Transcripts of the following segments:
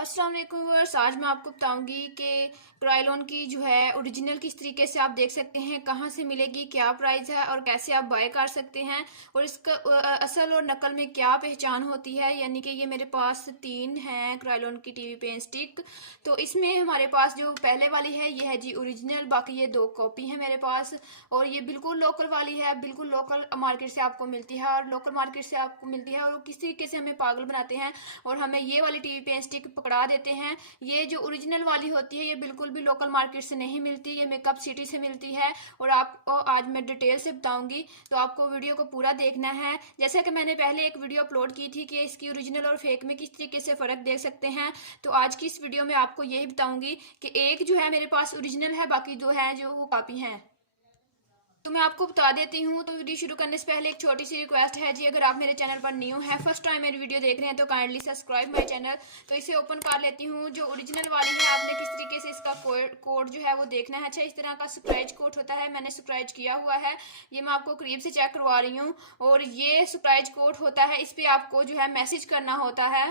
अस्सलाम वालेकुम व्यूअर्स। आज मैं आपको बताऊंगी कि क्रायलॉन की जो है ओरिजिनल किस तरीके से आप देख सकते हैं, कहाँ से मिलेगी, क्या प्राइस है और कैसे आप बाय कर सकते हैं और इसका असल और नकल में क्या पहचान होती है। यानी कि ये मेरे पास 3 हैं क्रायलॉन की टीवी पेन स्टिक। तो इसमें हमारे पास जो पहले वाली है ये है जी ओरिजिनल, बाकी ये 2 कॉपी है मेरे पास। और ये बिल्कुल लोकल वाली है, बिल्कुल लोकल मार्केट से आपको मिलती है और लोकल मार्केट से आपको मिलती है। और किस तरीके से हमें पागल बनाते हैं और हमें ये वाली टीवी पेन स्टिक पकड़ा देते हैं। ये जो ओरिजिनल वाली होती है ये बिल्कुल भी लोकल मार्केट से नहीं मिलती, ये मेकअप सिटी से मिलती है। और आपको आज मैं डिटेल से बताऊंगी, तो आपको वीडियो को पूरा देखना है। जैसा कि मैंने पहले एक वीडियो अपलोड की थी कि इसकी ओरिजिनल और फेक में किस तरीके से फ़र्क देख सकते हैं, तो आज की इस वीडियो में आपको यही बताऊंगी कि एक जो है मेरे पास ओरिजिनल है, बाकी दो है जो वो कॉपी हैं। तो मैं आपको बता देती हूँ। तो वीडियो शुरू करने से पहले एक छोटी सी रिक्वेस्ट है जी, अगर आप मेरे चैनल पर न्यू हैं, फर्स्ट टाइम मेरी वीडियो देख रहे हैं, तो काइंडली सब्सक्राइब माय चैनल। तो इसे ओपन कर लेती हूँ। जो ओरिजिनल वाली है आपने किस तरीके से इसका कोड जो है वो देखना है। अच्छा, इस तरह का स्क्रैच कोड होता है, मैंने स्क्रैच किया हुआ है, ये मैं आपको करीब से चेक करवा रही हूँ। और ये स्क्रैच कोड होता है, इस पर आपको जो है मैसेज करना होता है।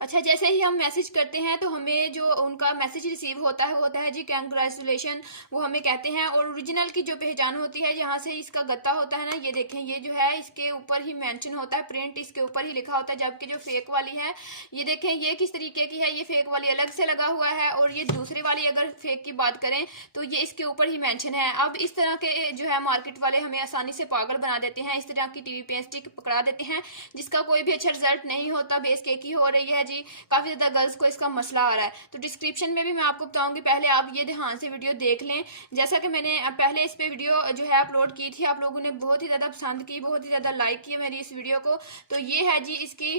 अच्छा, जैसे ही हम मैसेज करते हैं तो हमें जो उनका मैसेज रिसीव होता है वो होता है जी कंग्रेचुलेशन, वो हमें कहते हैं। और ओरिजिनल की जो पहचान होती है, यहाँ से इसका गत्ता होता है ना, ये देखें, ये जो है इसके ऊपर ही मेंशन होता है, प्रिंट इसके ऊपर ही लिखा होता है। जबकि जो फेक वाली है, ये देखें, ये किस तरीके की है, ये फेक वाली अलग से लगा हुआ है और ये दूसरे वाली अगर फेक की बात करें तो ये इसके ऊपर ही मेंशन है। अब इस तरह के जो है मार्केट वाले हमें आसानी से पागल बना देते हैं, इस तरह की टीवी पेन स्टिक पकड़ा देते हैं जिसका कोई भी अच्छा रिजल्ट नहीं होता, बेस केक ही हो रही है जी। काफी ज्यादा गर्ल्स को इसका मसला आ रहा है। तो डिस्क्रिप्शन में भी मैं आपको बताऊंगी, पहले आप ये ध्यान से वीडियो देख लें। जैसा कि मैंने पहले इस पे वीडियो जो है अपलोड की थी, आप लोगों ने बहुत ही ज्यादा पसंद की, बहुत ही ज्यादा लाइक की मेरी इस वीडियो को। तो ये है जी इसकी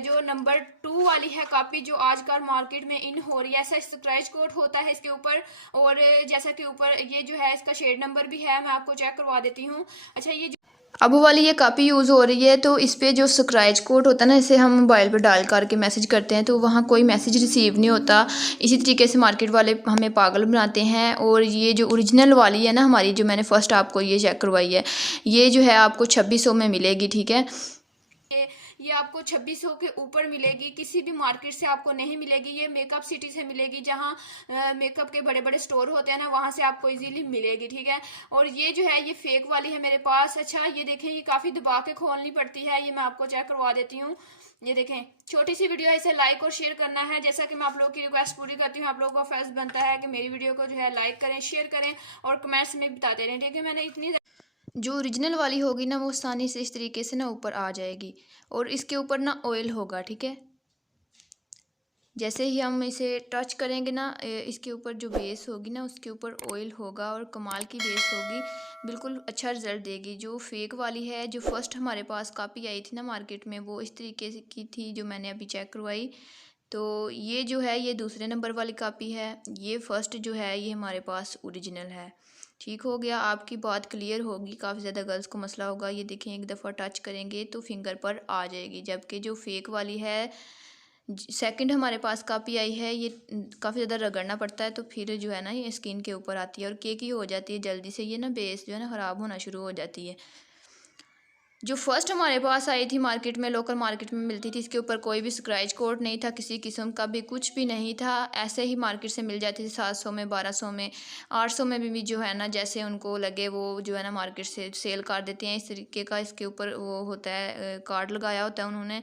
जो नंबर 2 वाली है कॉपी, जो आजकल मार्केट में इन हो रही है। ऐसा स्क्रैच कोड होता है इसके ऊपर, और जैसा कि ऊपर ये जो है इसका शेड नंबर भी है, मैं आपको चेक करवा देती हूँ। अच्छा, ये अब वो वाली ये कापी यूज़ हो रही है, तो इस पे जो स्क्रैच कोड होता है ना, इसे हम मोबाइल पे डाल करके मैसेज करते हैं तो वहाँ कोई मैसेज रिसीव नहीं होता। इसी तरीके से मार्केट वाले हमें पागल बनाते हैं। और ये जो ओरिजिनल वाली है ना हमारी, जो मैंने फ़र्स्ट आपको ये चेक करवाई है, ये जो है आपको 2600 में मिलेगी, ठीक है। ये आपको 2600 के ऊपर मिलेगी, किसी भी मार्केट से आपको नहीं मिलेगी। ये मेकअप सिटी से मिलेगी, जहाँ मेकअप के बड़े बड़े स्टोर होते हैं ना, वहाँ से आपको इजीली मिलेगी, ठीक है। और ये जो है ये फेक वाली है मेरे पास। अच्छा, ये देखें, ये काफ़ी दबा के खोलनी पड़ती है, ये मैं आपको चेक करवा देती हूँ। ये देखें, छोटी सी वीडियो है, इसे लाइक और शेयर करना है। जैसा कि मैं आप लोगों की रिक्वेस्ट पूरी करती हूँ, आप लोगों का फर्ज बनता है कि मेरी वीडियो को जो है लाइक करें, शेयर करें और कमेंट्स में बताते रहें, ठीक है। मैंने इतनी जो ओरिजिनल वाली होगी ना वो आसानी से इस तरीके से ना ऊपर आ जाएगी और इसके ऊपर ना ऑयल होगा, ठीक है। जैसे ही हम इसे टच करेंगे ना, इसके ऊपर जो बेस होगी ना उसके ऊपर ऑयल होगा और कमाल की बेस होगी, बिल्कुल अच्छा रिजल्ट देगी। जो फेक वाली है, जो फर्स्ट हमारे पास कॉपी आई थी ना मार्केट में, वो इस तरीके से की थी जो मैंने अभी चेक करवाई। तो ये जो है ये दूसरे नंबर वाली कॉपी है, ये फर्स्ट जो है ये हमारे पास ओरिजिनल है। ठीक हो गया, आपकी बात क्लियर होगी। काफ़ी ज़्यादा गर्ल्स को मसला होगा। ये देखें, एक दफ़ा टच करेंगे तो फिंगर पर आ जाएगी, जबकि जो फेक वाली है सेकंड हमारे पास कॉपी आई है, ये काफ़ी ज़्यादा रगड़ना पड़ता है तो फिर जो है ना ये स्किन के ऊपर आती है और केक ही हो जाती है जल्दी से। ये ना बेस जो है ना ख़राब होना शुरू हो जाती है। जो फर्स्ट हमारे पास आई थी मार्केट में, लोकल मार्केट में मिलती थी, इसके ऊपर कोई भी स्क्रैच कोड नहीं था, किसी किस्म का भी कुछ भी नहीं था। ऐसे ही मार्केट से मिल जाती थी 700 में, 1200 में, 800 में भी जो है ना, जैसे उनको लगे वो जो है ना मार्केट से सेल कर देते हैं। इस तरीके का इसके ऊपर वो होता है, कार्ड लगाया होता है उन्होंने।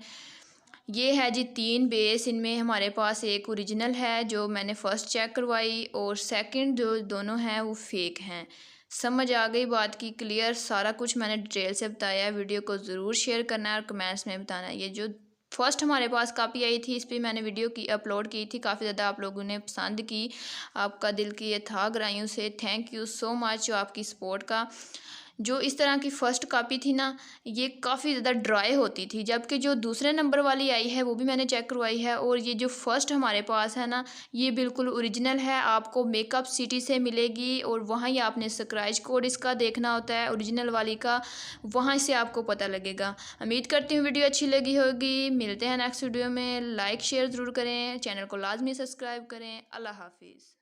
ये है जी 3 बेस, इनमें हमारे पास एक ओरिजिनल है जो मैंने फ़र्स्ट चेक करवाई और सेकंड जो दोनों हैं वो फेक हैं। समझ आ गई बात की क्लियर? सारा कुछ मैंने डिटेल से बताया है। वीडियो को ज़रूर शेयर करना है और कमेंट्स में बताना है। ये जो फर्स्ट हमारे पास कॉपी आई थी, इस पर मैंने वीडियो की अपलोड की थी, काफ़ी ज़्यादा आप लोगों ने पसंद की। आपका दिल की ये था गहराइयों से थैंक यू सो मच जो आपकी सपोर्ट का। जो इस तरह की फ़र्स्ट कॉपी थी ना, ये काफ़ी ज़्यादा ड्राई होती थी, जबकि जो दूसरे नंबर वाली आई है वो भी मैंने चेक करवाई है। और ये जो फ़र्स्ट हमारे पास है ना, ये बिल्कुल ओरिजिनल है, आपको मेकअप सिटी से मिलेगी और वहाँ ही आपने स्क्रैच कोड इसका देखना होता है ओरिजिनल वाली का, वहाँ से आपको पता लगेगा। उम्मीद करती हूँ वीडियो अच्छी लगी होगी। मिलते हैं नेक्स्ट वीडियो में। लाइक शेयर ज़रूर करें, चैनल को लाजमी सब्सक्राइब करें। अल्लाह हाफिज़।